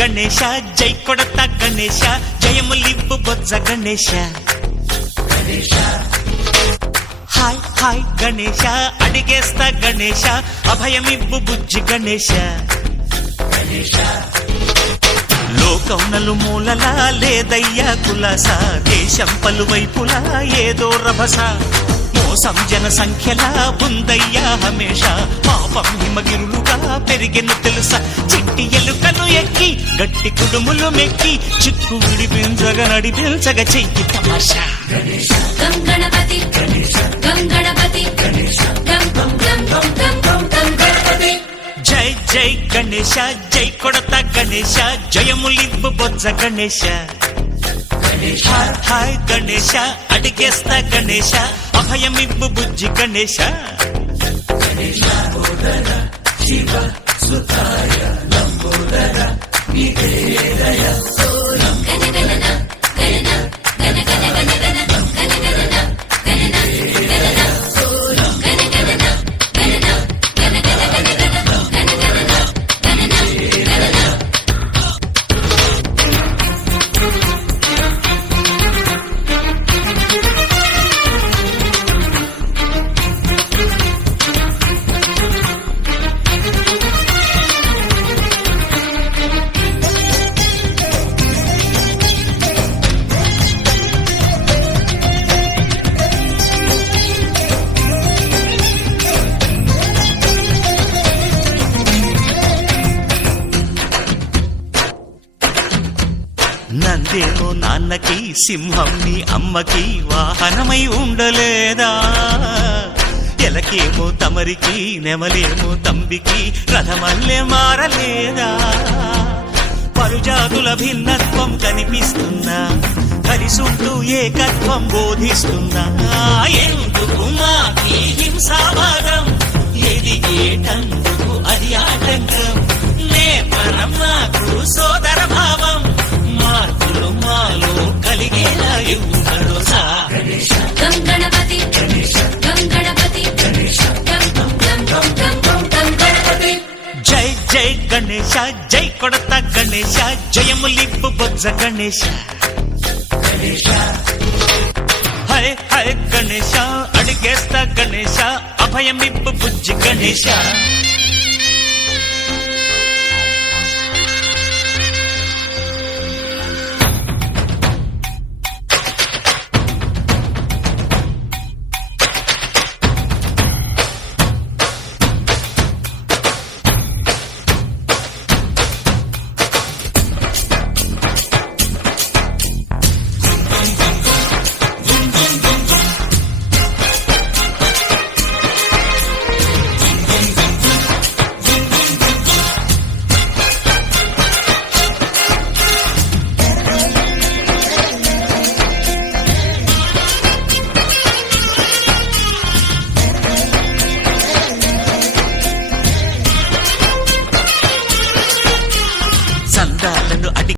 గణేశ జై కొడత గణేశ జయములివ్వు బొజ్జ Ganesha hi hi Ganesha అడిగేస్తా Ganesha అభయమివ్వు బుజ్జి గణేశ లోకం నలుమూలలా లేదయ్యా కులాస దేశం పలువైపులా ఏదో రభస మోసం జన సంఖ్యలా ఉందయ్యా హమేష పాపం హిమగిరులుగా పెరిగెను తెలుసా చిట్టి ఎలుకను ఎక్కి గట్టి కుడుములు మెక్కి చిక్కు విడిపించగా నడిపించగా చెయ్యి తమాషా గం గణపతి గం గణపతి గం గం గం గం గం గం గం గణపతి జై జై గణేశ జై కొడత గణేశ జయములివ్వు బొజ్జ గణేశ హాయ్ హాయ్ గణేశ అడిగేస్తా గణేశ అభయమివ్వు బుజ్జి గణేశ శివ సుతాయ లంబోదర నివేదయ నందేమో నాన్నకి సింహం నీ అమ్మకి వాహనమై ఉండలేదా ఎలకేమో తమరికి నెమలేమో తంబికి రథమల్లే మారలేదా పరుజాతుల భిన్నత్వం కనిపిస్తున్నా కలిసుంటూ ఏకత్వం బోధిస్తున్నా ఎందుకు మాకి హింసావాదం ఏది ఏటందుకు అది ఆటంకం నేపరం నాకు సోదర భావం మార్పులు మాలో కలిగేలా భరోసా గం గణపతి గం గణపతి గం గం గం గం గం గం గం గణపతి జై జై గణేశ జై కొడత గణేశ జయములివ్వు బొజ్జ గణేశ హై హై గణేశ అడిగేస్తా గణేశ అభయమివ్వు బుజ్జి గణేశ